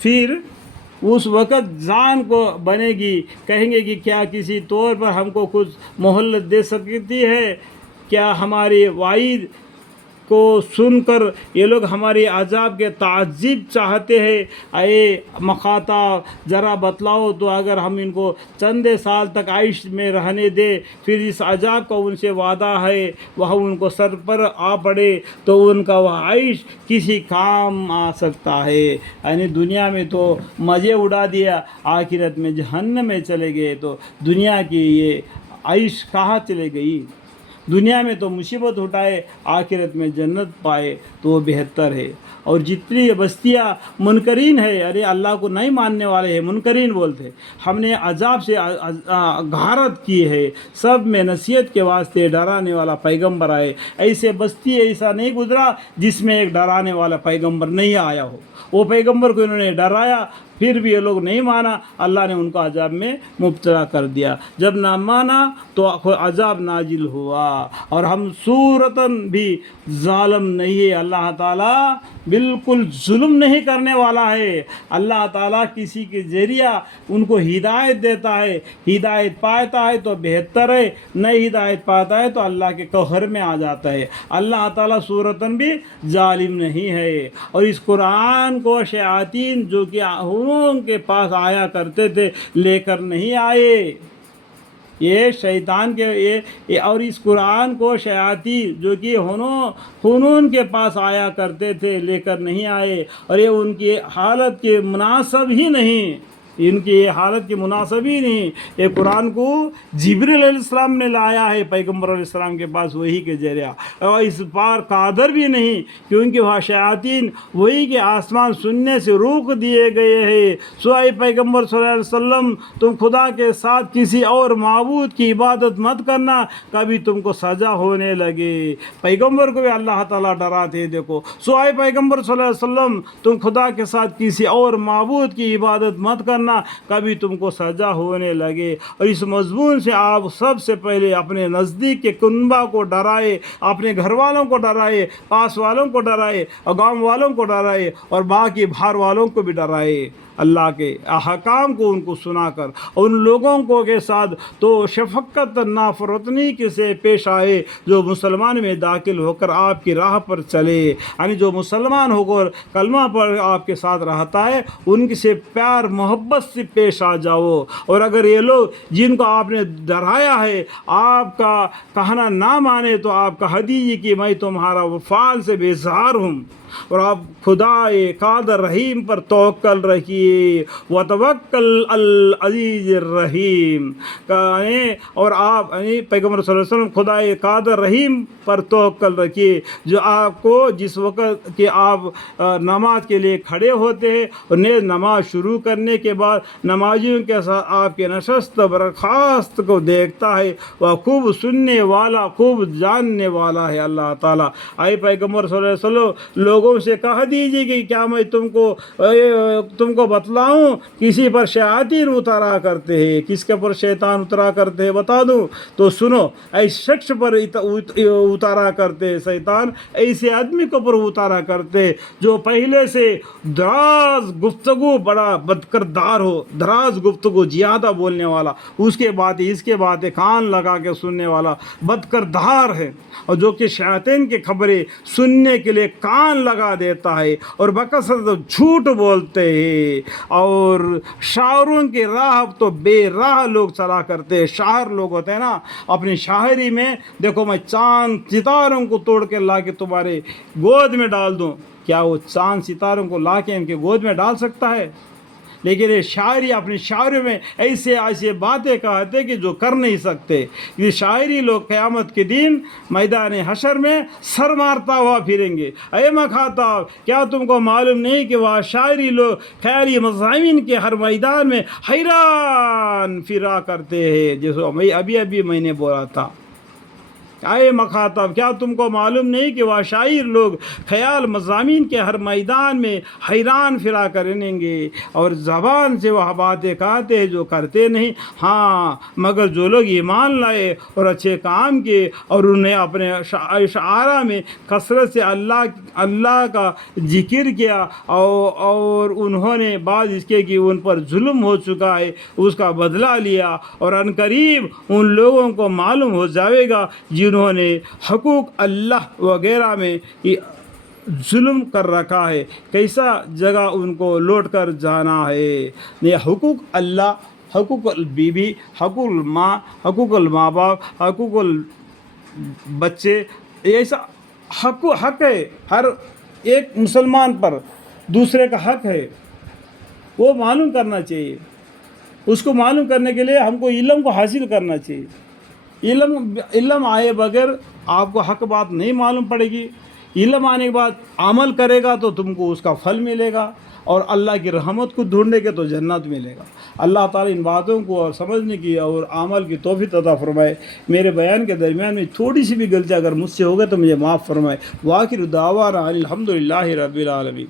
پھر اس وقت جان کو بنے گی، کہیں گے کہ کیا کسی طور پر ہم کو کچھ مہلت دے سکتی ہے؟ کیا ہماری وعید کو سن کر یہ لوگ ہماری عذاب کے تعجب چاہتے ہیں؟ اے مخاطب ذرا بتلاؤ تو، اگر ہم ان کو چند سال تک عیش میں رہنے دے، پھر اس عذاب کا ان سے وعدہ ہے وہ ان کو سر پر آ پڑے تو ان کا وہ عیش کسی کام آ سکتا ہے۔ یعنی دنیا میں تو مزے اڑا دیا، آخرت میں جہنم میں چلے گئے تو دنیا کی یہ عیش کہاں چلے گئی؟ دنیا میں تو مصیبت اٹھائے، آخرت میں جنت پائے تو وہ بہتر ہے۔ اور جتنی بستیاں منکرین ہے، ارے اللہ کو نہیں ماننے والے ہیں، منکرین بولتے، ہم نے عذاب سے غارت کی ہے، سب میں نصیحت کے واسطے ڈرانے والا پیغمبر آئے۔ ایسے بستی ایسا نہیں گزرا جس میں ایک ڈرانے والا پیغمبر نہیں آیا ہو۔ وہ پیغمبر کو انہوں نے ڈرایا، پھر بھی یہ لوگ نہیں مانا، اللہ نے ان کو عذاب میں مبتلا کر دیا۔ جب نہ مانا تو عذاب نازل ہوا۔ اور ہم صورتاً بھی ظالم نہیں ہے، اللہ تعالیٰ بالکل ظلم نہیں کرنے والا ہے۔ اللہ تعالیٰ کسی کے ذریعہ ان کو ہدایت دیتا ہے، ہدایت پاتا ہے تو بہتر ہے، نہیں ہدایت پاتا ہے تو اللہ کے قہر میں آ جاتا ہے۔ اللہ تعالیٰ صورتاً بھی ظالم نہیں ہے۔ اور اس قرآن کو شیاطین جو کہ ان کے پاس آیا کرتے تھے لے کر نہیں آئے، یہ شیطان کے اور اس قرآن کو شیاطین جو کہ ہنون کے پاس آیا کرتے تھے لے کر نہیں آئے، اور یہ ان کی حالت کے مناسب ہی نہیں، ان کی یہ حالت کی مناسب ہی نہیں۔ یہ قرآن کو جبریل علیہ السلام نے لایا ہے پیغمبر علیہ السلام کے پاس وہی کے ذریعہ، اور اس بار قادر بھی نہیں، کیونکہ وہاں شیاطین وہی کے آسمان سننے سے روک دیے گئے ہیں۔ سو اے پیغمبر صلی اللہ علیہ وسلم، تم خدا کے ساتھ کسی اور معبود کی عبادت مت کرنا، کبھی تم کو سزا ہونے لگے۔ پیغمبر کو بھی اللہ تعالیٰ ڈراتے ہیں، دیکھو، سو اے پیغمبر صلی اللہ علیہ وسلم، تم خدا کے ساتھ کسی اور معبود کی عبادت مت کرنا، کبھی تم کو سزا ہونے لگے۔ اور اس مضمون سے آپ سب سے پہلے اپنے نزدیک کے کنبہ کو ڈرائے، اپنے گھر والوں کو ڈرائے، پاس والوں کو ڈرائے، اور گاؤں والوں کو ڈرائے، اور باقی باہر والوں کو بھی ڈرائے، اللہ کے احکام کو ان کو سنا کر، اور ان لوگوں کو کے ساتھ تو شفقت نافرتنی کے سے پیش آئے جو مسلمان میں داخل ہو کر آپ کی راہ پر چلے۔ یعنی جو مسلمان ہو کر کلمہ پر آپ کے ساتھ رہتا ہے، ان سے پیار محبت سے پیش آ جاؤ۔ اور اگر یہ لوگ جن کو آپ نے ڈرایا ہے آپ کا کہنا نہ مانے تو آپ کہہ دیجیے کہ میں تمہارا وفال سے بیزار ہوں، اور آپ خدا قادر رحیم پر توکل رکھیے، وتوکل العزیز الرحیم، اور آپ پیغمبر صلی اللہ علیہ وسلم خدا قادر رحیم پر توکل رکھیے، جو آپ کو جس وقت کہ آپ نماز کے لیے کھڑے ہوتے ہیں اور نماز شروع کرنے کے بعد نمازیوں کے ساتھ آپ کے نشست برخاست کو دیکھتا ہے، وہ خوب سننے والا خوب جاننے والا ہے اللہ تعالیٰ۔ اے پیغمبر صلی اللہ علیہ وسلم، لوگوں سے کہہ دیجیے کہ کیا میں تم کو بتلاؤں کسی پر شیاطین اترا کرتے ہیں، کس کے پر شیطان اترا کرتے ہیں بتا دوں تو سنو، ایس شخص پر اتارا کرتے شیطان، ایسے آدمی کو پر اتارا کرتے جو پہلے سے دراز گفتگو بڑا بدکردار ہو، دراز گفتگو زیادہ بولنے والا، اس کے باتیں اس کے باتیں کان لگا کے سننے والا بدکردار ہے، اور جو کہ شیاطین کی خبریں سننے کے لیے کان لگا دیتا ہے، اور بکثرت جھوٹ بولتے ہیں، اور شاعروں کی راہ تو بے راہ لوگ چلا کرتے ہیں۔ شاعر لوگ ہوتے ہیں نا، اپنی شاعری میں دیکھو میں چاند ستاروں کو توڑ کے لا کے تمہارے گود میں ڈال دوں، کیا وہ چاند ستاروں کو لا کے ان کے گود میں ڈال سکتا ہے؟ لیکن یہ شاعری اپنی شاعری میں ایسے باتیں کہتے کہ جو کر نہیں سکتے۔ یہ شاعری لوگ قیامت کے دن میدان حشر میں سر مارتا ہوا پھریں گے۔ اے مخاطب، کیا تم کو معلوم نہیں کہ وہ شاعری لوگ خیالی مضامین کے ہر میدان میں حیران پھرا کرتے ہیں، جیسے ابھی میں نے بولا تھا۔ اے مخاطب، کیا تم کو معلوم نہیں کہ وہ شاعر لوگ خیال مضامین کے ہر میدان میں حیران پھرا کریں گے، اور زبان سے وہ باتیں کہتے ہیں جو کرتے نہیں، ہاں مگر جو لوگ ایمان لائے اور اچھے کام کیے اور انہیں اپنے اشعارا میں کثرت سے اللہ کا ذکر کیا، اور انہوں نے بعد اس کے کہ ان پر ظلم ہو چکا ہے اس کا بدلہ لیا، اور ان قریب ان لوگوں کو معلوم ہو جائے گا جنہوں نے حقوق اللہ وغیرہ میں ظلم کر رکھا ہے، کیسا جگہ ان کو لوٹ کر جانا ہے۔ یہ حقوق اللہ، حقوق البیوی، حقوق الماں، حقوق الماں باپ، حقوق البچے، ایسا حق ہے ہر ایک مسلمان پر، دوسرے کا حق ہے، وہ معلوم کرنا چاہیے۔ اس کو معلوم کرنے کے لیے ہم کو علم کو حاصل کرنا چاہیے۔ علم آئے بغیر آپ کو حق بات نہیں معلوم پڑے گی، علم آنے کے بعد عمل کرے گا تو تم کو اس کا پھل ملے گا، اور اللہ کی رحمت کو ڈھونڈے گے تو جنت ملے گا۔ اللہ تعالیٰ ان باتوں کو اور سمجھنے کی اور عمل کی توفیق عطا فرمائے۔ میرے بیان کے درمیان میں تھوڑی سی بھی غلطی اگر مجھ سے ہو گئی تو مجھے معاف فرمائے۔ وآخر دعوانا الحمدللہ رب العالمین۔